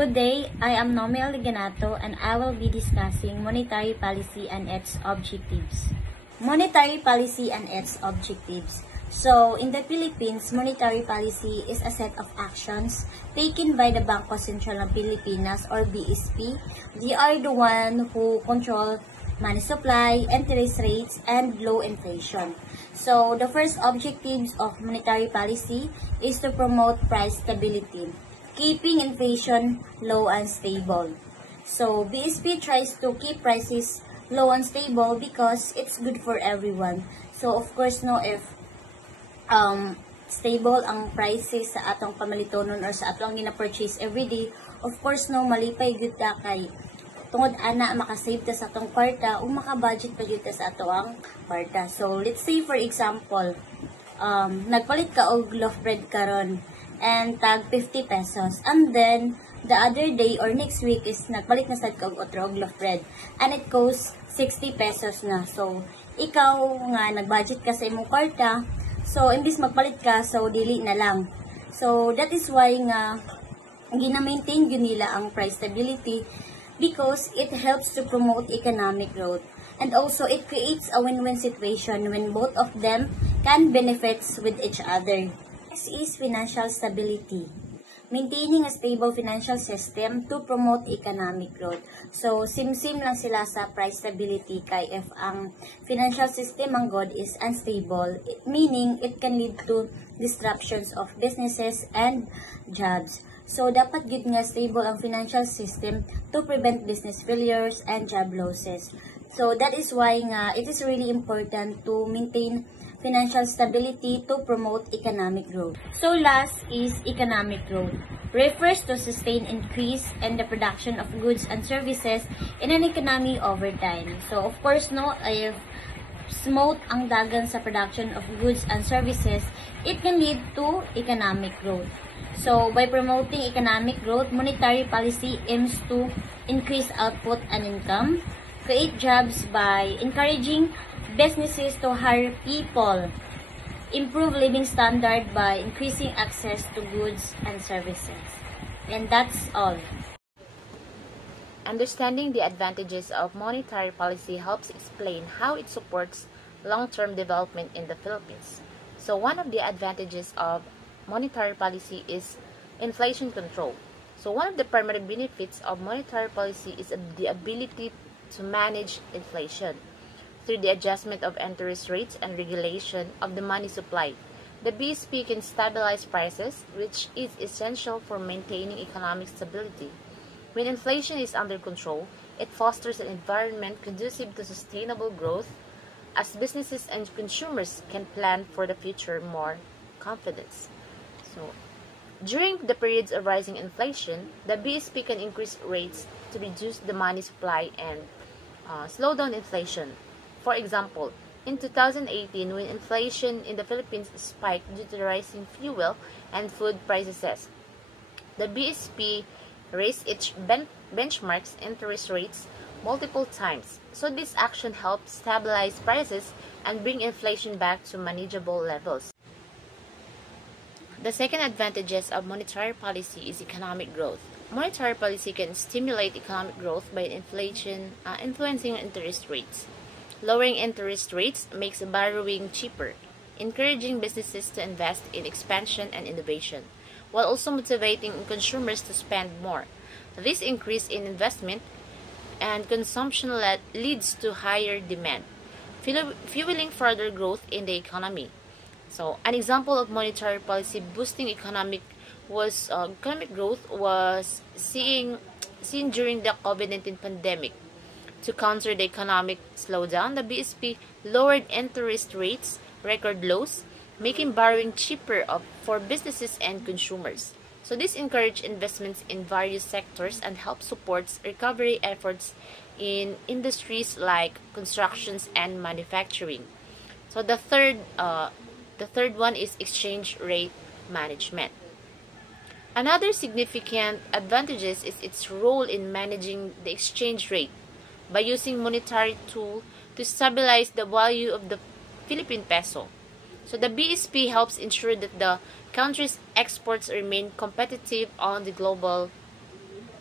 Today, I am Nomi Aliganato and I will be discussing monetary policy and its objectives. Monetary policy and its objectives. So, in the Philippines, monetary policy is a set of actions taken by the Bangko Sentral ng Pilipinas or BSP. They are the one who control money supply, interest rates, and low inflation. So, the first objectives of monetary policy is to promote price stability, keeping inflation low and stable. So, BSP tries to keep prices low and stable because it's good for everyone. So, of course, no, if stable ang prices sa atong pamalitonon or sa atong gina-purchase everyday, of course, no, malipay gyud ta kay tungod ana makasave ta sa atong kwarta o maka-budget pa gyud ta sa atong kwarta. So, let's say for example, nagpalit ka og loaf bread karon and tag 50 pesos. And then, the other day or next week is nagpalit na sad ka og otro og loaf bread. And it costs 60 pesos na. So, ikaw nga nag-budget ka sa imong kwarta, so imbis magpalit ka, so dili na lang. So, that is why nga gina-maintain yun nila ang price stability because it helps to promote economic growth. And also, it creates a win-win situation when both of them can benefits with each other. Next is financial stability. Maintaining a stable financial system to promote economic growth. So, sim-sim lang sila sa price stability kay if ang financial system ang good is unstable, meaning it can lead to disruptions of businesses and jobs. So, dapat gid nga stable ang financial system to prevent business failures and job losses. So, that is why nga it is really important to maintain financial stability to promote economic growth. So last is economic growth. Refers to sustained increase in the production of goods and services in an economy over time. So of course, no, if smooth ang dagan sa production of goods and services, it can lead to economic growth. So by promoting economic growth, monetary policy aims to increase output and income, create jobs by encouraging businesses to hire people, improve living standard by increasing access to goods and services. And that's all. Understanding the advantages of monetary policy helps explain how it supports long-term development in the Philippines. So one of the advantages of monetary policy is inflation control. So one of the primary benefits of monetary policy is the ability to manage inflation through the adjustment of interest rates and regulation of the money supply. The BSP can stabilize prices, which is essential for maintaining economic stability. When inflation is under control, it fosters an environment conducive to sustainable growth, as businesses and consumers can plan for the future more confidence. So, during the periods of rising inflation, the BSP can increase rates to reduce the money supply and slow down inflation. For example, in 2018, when inflation in the Philippines spiked due to rising fuel and food prices, the BSP raised its benchmark's interest rates multiple times. So this action helped stabilize prices and bring inflation back to manageable levels. The second advantages of monetary policy is economic growth. Monetary policy can stimulate economic growth by inflation influencing interest rates. Lowering interest rates makes borrowing cheaper, encouraging businesses to invest in expansion and innovation, while also motivating consumers to spend more. This increase in investment and consumption leads to higher demand, fueling further growth in the economy. So, an example of monetary policy boosting economic growth was seen during the COVID-19 pandemic. To counter the economic slowdown, the BSP lowered interest rates record lows, making borrowing cheaper for businesses and consumers. So this encouraged investments in various sectors and helped support recovery efforts in industries like constructions and manufacturing. So the third one is exchange rate management. Another significant advantages is its role in managing the exchange rate by using monetary tool to stabilize the value of the Philippine peso. So the BSP helps ensure that the country's exports remain competitive on the global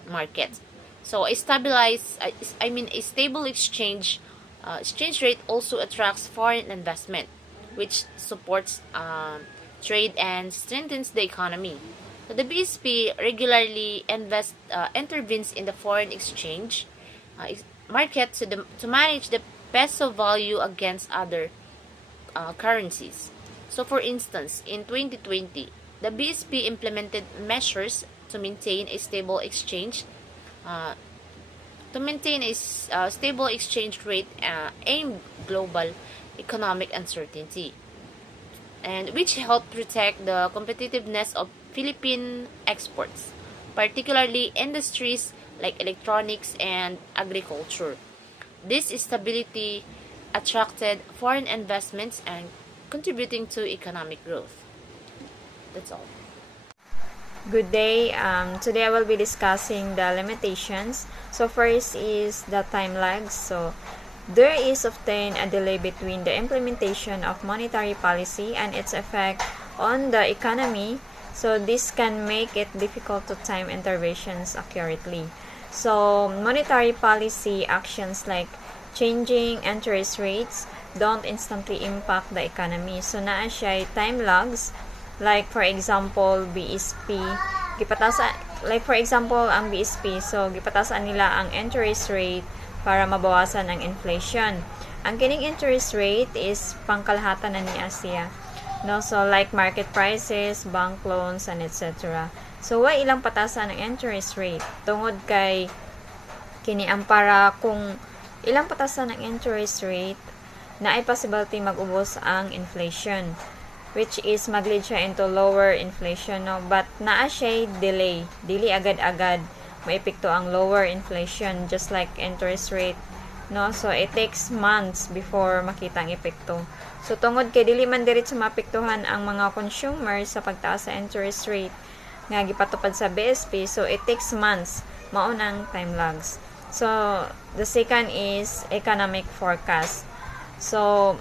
market. So a stable exchange rate also attracts foreign investment, which supports trade and strengthens the economy. So the BSP regularly intervenes in the foreign exchange market to manage the peso value against other currencies. So for instance, in 2020, the BSP implemented measures to maintain a stable exchange rate aimed global economic uncertainty, and which helped protect the competitiveness of Philippine exports, particularly industries like electronics and agriculture. This stability attracted foreign investments and contributing to economic growth. That's all. Good day. Today I will be discussing the limitations. So first is the time lags. So there is often a delay between the implementation of monetary policy and its effect on the economy. So this can make it difficult to time interventions accurately. So monetary policy actions like changing interest rates don't instantly impact the economy. So naa siya time lags. Like for example, BSP, ang BSP, so gipatasan nila ang interest rate para mabawasan ang inflation. Ang kining interest rate is pangkalahatan na ni Asia. No, so like market prices, bank loans, and etc. So why ilang patasan ang interest rate? Tungod kay kini ang para kung ilang patasan ang interest rate, na ay possibility mag-ubos ang inflation, which is mag-lead siya into lower inflation, no? But naa siya delay, dili agad-agad maepekto ang lower inflation just like interest rate, no? So it takes months before makita ang epekto. So tungod kay dili man diretso maapektuhan ang mga consumers sa pagtaas sa interest rate nga gipatupad sa BSP, so it takes months, maunang time lags. So the second is economic forecast. So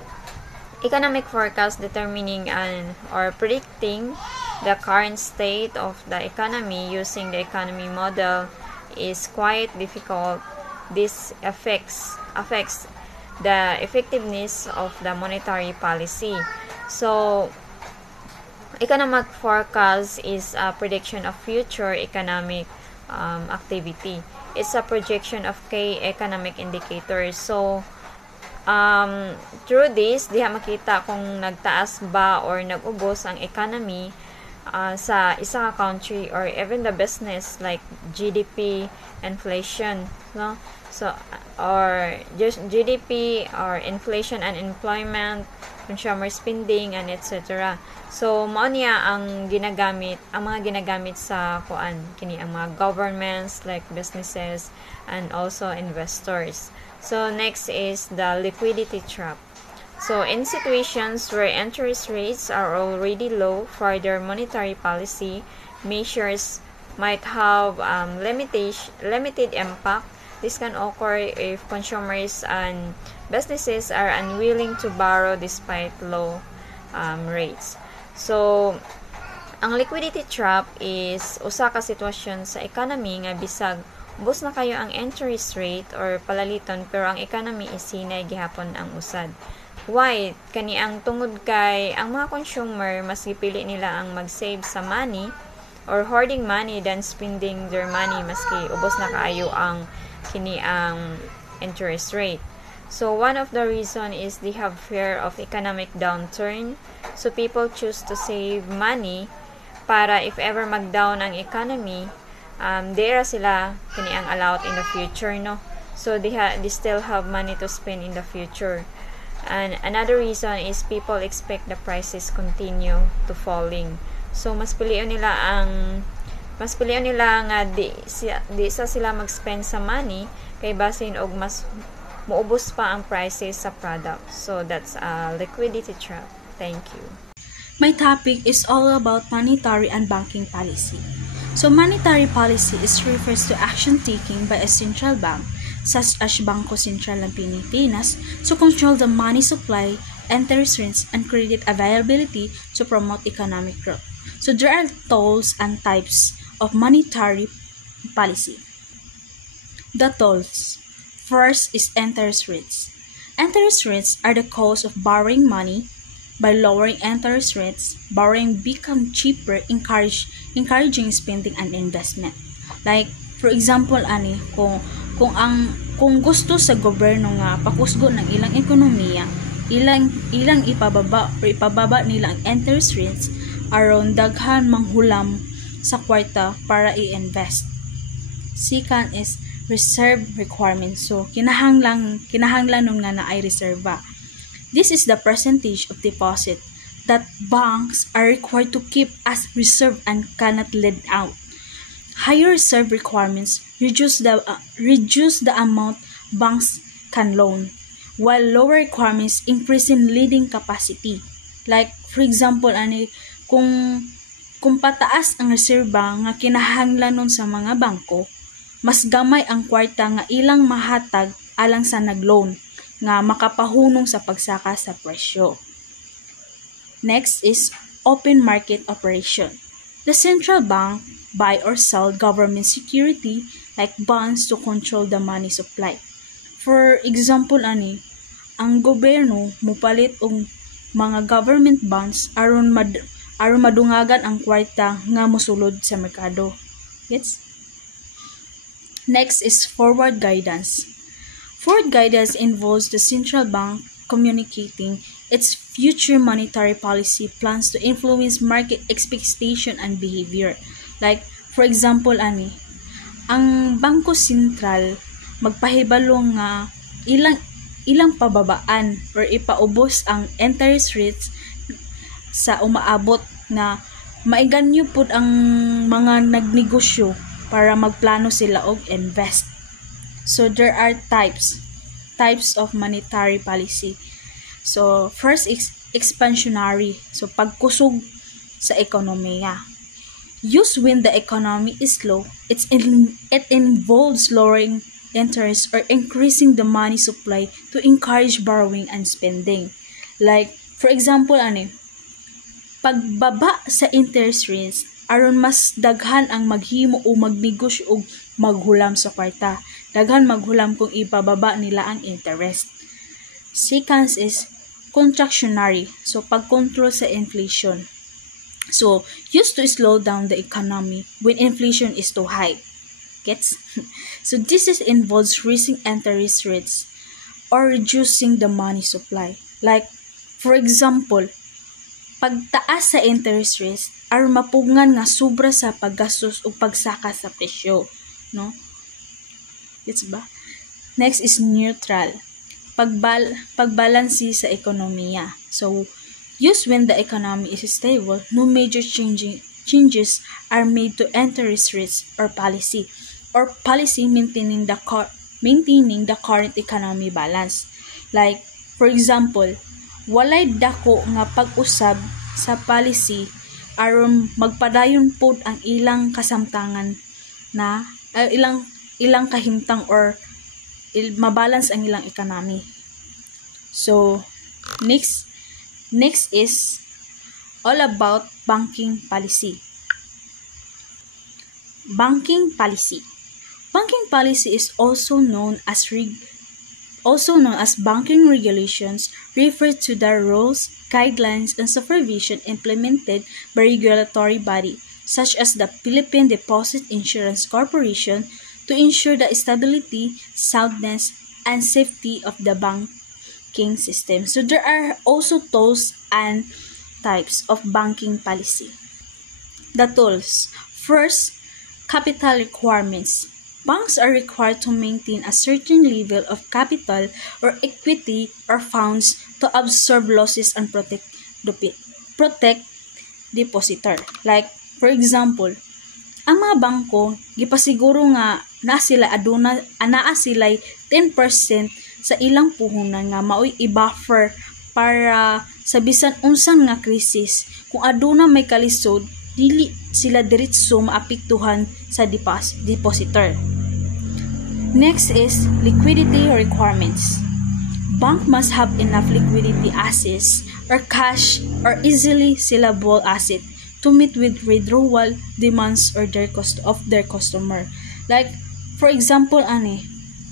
economic forecast determining or predicting the current state of the economy using the economy model is quite difficult. This affects the effectiveness of the monetary policy. So economic forecast is a prediction of future economic activity. It's a projection of key economic indicators. So through this, diha makita kung nagtaas ba or nag-ubos ang economy sa isa ka country or even the business like GDP, inflation, no? So or just GDP or inflation and employment, consumer spending, and etc. So mao niya ang mga ginagamit sa kini ang mga governments like businesses and also investors. So next is the liquidity trap. So in situations where interest rates are already low, further monetary policy measures might have limited impact. This can occur if consumers and businesses are unwilling to borrow despite low rates. So ang liquidity trap is usa ka sitwasyon sa economy nga bisag ubos na kayo ang interest rate or palaliton pero ang economy is hinay gihapon ang usad. Why? Kani ang tungod kay ang mga consumer mas gipili nila ang mag-save sa money or hoarding money than spending their money maski ubos na kaayo ang kini ang interest rate. So one of the reason is they have fear of economic downturn. So people choose to save money para if ever mag-down ang economy, there sila kini ang allowed in the future, no? So they still have money to spend in the future. And another reason is people expect the prices continue to falling. So mas pilion nila nga di sila mag-spend sa money kay basin og mas muubos pa ang prices sa product. So that's a liquidity trap. Thank you. My topic is all about monetary and banking policy. So monetary policy refers to action taken by a central bank, such as Bangko Sentral ng Pilipinas, to control the money supply, interest rates, and credit availability to promote economic growth. So there are tools and types of monetary policy. The tolls. First is interest rates. Interest rates are the cost of borrowing money. By lowering interest rates, borrowing become cheaper, encouraging spending and investment. Like, for example, kung gusto sa gobyerno nga pakusgo ng ilang ekonomiya, ilang ipababa nila ang interest rates aron daghan manghulam sa kwarta para i-invest. Second is reserve requirements. So, kinahanglan nun nga na ay reserva. This is the percentage of deposit that banks are required to keep as reserve and cannot lend out. Higher reserve requirements reduce the amount banks can loan, while lower requirements increase in lending capacity. Like, for example, kung pataas ang reserba nga kinahanglan nun sa mga bangko, mas gamay ang kwarta nga ilang mahatag alang sa nagloan nga makapahunong sa pagsaka sa presyo. Next is open market operation. The central bank buy or sell government security like bonds to control the money supply. For example, ang gobyerno mupalit og mga government bonds aron madungagan ang kwarta nga mosulod sa merkado. Gets? Next is forward guidance. Forward guidance involves the central bank communicating its future monetary policy plans to influence market expectation and behavior. Like, for example, ang Bangko Sentral magpahibalo nga ilang pababaan or ipaubos ang interest rates sa umaabot na maiganyo pud ang mga nagnegosyo para magplano sila og invest. So there are types of monetary policy. So first is expansionary. So pagkusog sa ekonomiya. Used when the economy is low, it involves lowering interest or increasing the money supply to encourage borrowing and spending. Like, for example, pagbaba sa interest rates aron mas daghan ang maghimo o magnegosyo og maghulam sa kwarta. Daghan maghulam kung ipababa nila ang interest. Second is contractionary. So pagkontrol sa inflation. So used to slow down the economy when inflation is too high. Gets? So this involves raising interest rates or reducing the money supply. Like, for example, pagtaas sa interest rates aron mapugngan nga sobra sa paggastos o pagsaka sa presyo, no? Gets ba? Next is neutral. Pagbalansi sa ekonomiya. So, used when the economy is stable, no major changes are made to interest rates or policy maintaining the current economy balance. Like, for example, walay dako nga pag-usab sa policy aron magpadayon pod ang ilang kasamtangan na ilang kahimtang or mabalance ang ilang economy. So next is all about banking policy. Banking policy is also known as banking regulations, refer to the rules, guidelines, and supervision implemented by regulatory body such as the Philippine Deposit Insurance Corporation to ensure the stability, soundness, and safety of the banking system. So there are also tools and types of banking policy. The tools. First, capital requirements. Banks are required to maintain a certain level of capital or equity or funds to absorb losses and protect depositor. Like, for example, ang mga bangko gipasiguro nga naa sila 10% sa ilang puhunan nga maoy i-buffer para sa bisan unsan nga krisis. Kung aduna may kalisod, dili sila diretso maapektuhan sa depositor. Next is liquidity requirements. Bank must have enough liquidity assets or cash or easily sellable asset to meet with withdrawal demands or of their customer. Like, For example,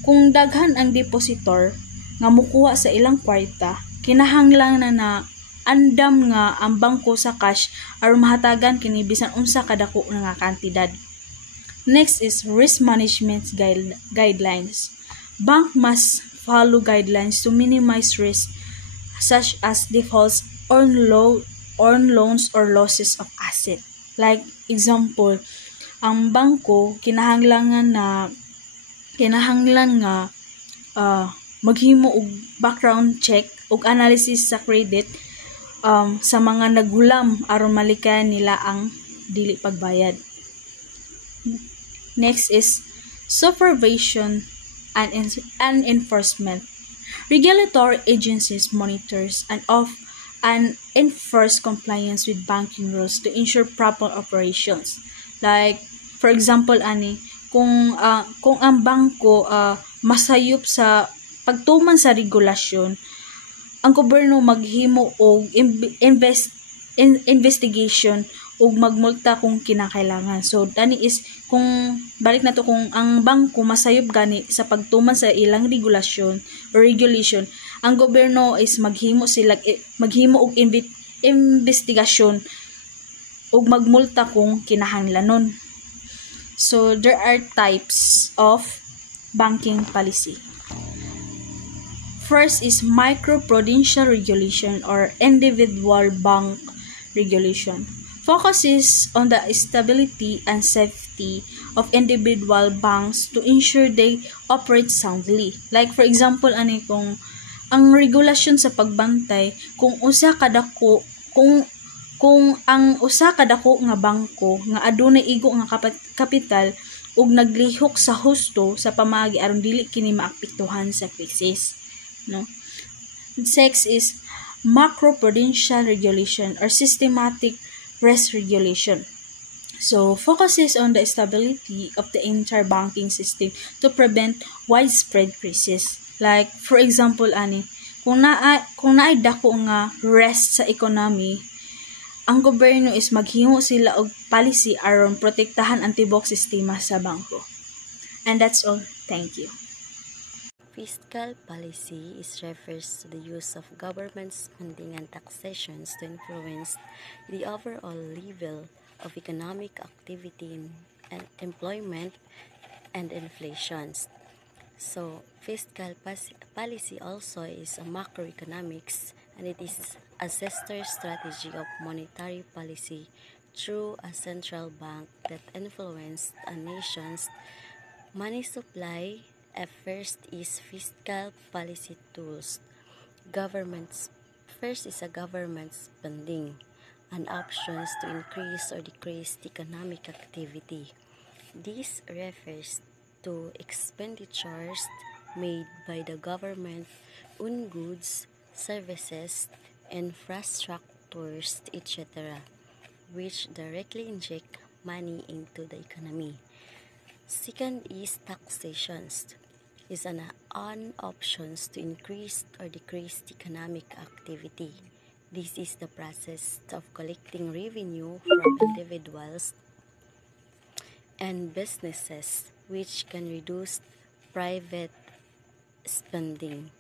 kung daghan ang depositor nga mukuha sa ilang kwarta, kinahanglan na andam nga ang bangko sa cash aron mahatagan kini bisan unsa kadako nga kantidad. Next is risk management guidelines. Bank must follow guidelines to minimize risk such as defaults on loans or losses of asset. Like example, ang bangko kinahanglan nga maghimo og background check ug analysis sa credit sa mga naghulam aron malikayan nila ang dili pagbayad. Next is supervision and enforcement. Regulatory agencies monitors and enforce compliance with banking rules to ensure proper operations. Like for example kung ang bangko masayop sa pagtuman sa regulasyon, ang gobyerno maghimo og investigation ug magmulta kung kinakailangan. So dani is kung balik na to, kung ang bangko masayop gani sa pagtuman sa ilang regulasyon or regulation, ang gobyerno is maghimo og investigasyon ug magmulta kung kinahanglanon. So there are types of banking policy. First is microprudential regulation or individual bank regulation. Focuses on the stability and safety of individual banks to ensure they operate soundly. Like for example kung ang regulasyon sa pagbantay kung ang usa kadako nga bangko nga adunay igo nga kapital ug naglihok sa husto sa pamaagi aron dili kini maapektuhan sa krisis, no? Next is macroprudential regulation or systematic risk regulation. So focuses on the stability of the entire banking system to prevent widespread crisis. Like for example kung naay dako nga risk sa economy, ang gobyerno is maghimo sila og policy aron protektahan ang tibok sistema sa bangko. And that's all. Thank you. Fiscal policy refers to the use of government spending and taxations to influence the overall level of economic activity and employment and inflation. So, fiscal policy also is a macroeconomics, and it is a sister strategy of monetary policy through a central bank that influences a nation's money supply. First is fiscal policy tools. First is a government spending and options to increase or decrease economic activity. This refers to expenditures made by the government on goods, services, infrastructures, etc., which directly inject money into the economy. Second is taxations. Is an options to increase or decrease economic activity. This is the process of collecting revenue from individuals and businesses, which can reduce private spending.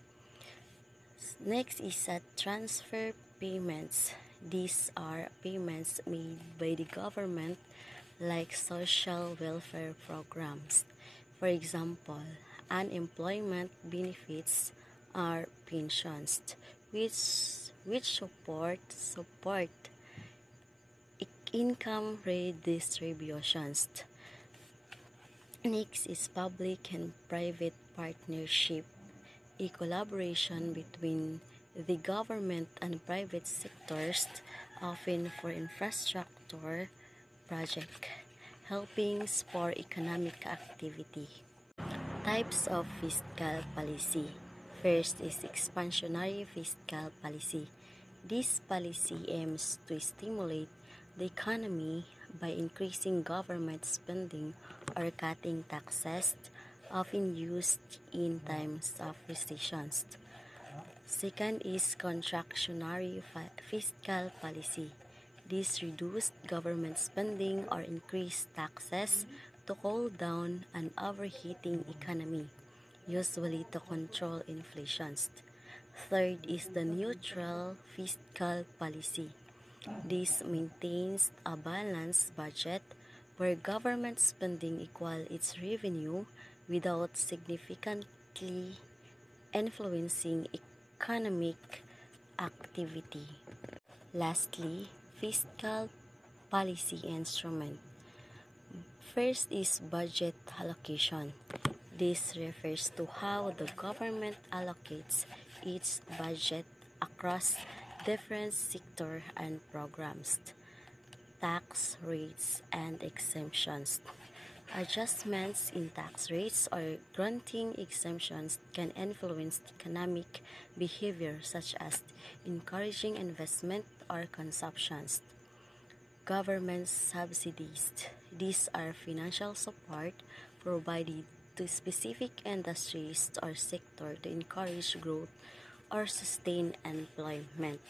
Next is transfer payments. These are payments made by the government like social welfare programs. For example, unemployment benefits are pensions, which support income redistributions. Next is public and private partnership, a collaboration between the government and private sectors, often for infrastructure project, helping spur economic activity. Types of fiscal policy. First is expansionary fiscal policy. This policy aims to stimulate the economy by increasing government spending or cutting taxes, often used in times of recessions. Second is contractionary fiscal policy. This reduced government spending or increased taxes to cool down an overheating economy, usually to control inflation. Third is the neutral fiscal policy. This maintains a balanced budget where government spending equals its revenue without significantly influencing economic activity. Lastly, fiscal policy instrument. First is budget allocation. This refers to how the government allocates its budget across different sectors and programs, tax rates, and exemptions. Adjustments in tax rates or granting exemptions can influence economic behavior such as encouraging investment or consumption. Government subsidies. These are financial support provided to specific industries or sector to encourage growth or sustain employment.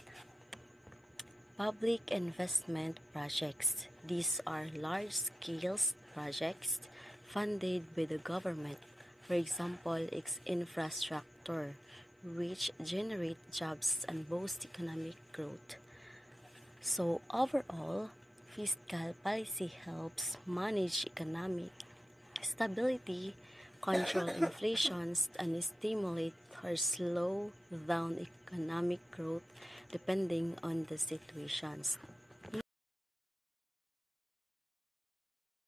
Public investment projects. These are large-scale projects funded by the government, for example, infrastructure, which generate jobs and boost economic growth. So overall, fiscal policy helps manage economic stability, control inflation, and stimulate or slow down economic growth depending on the situations.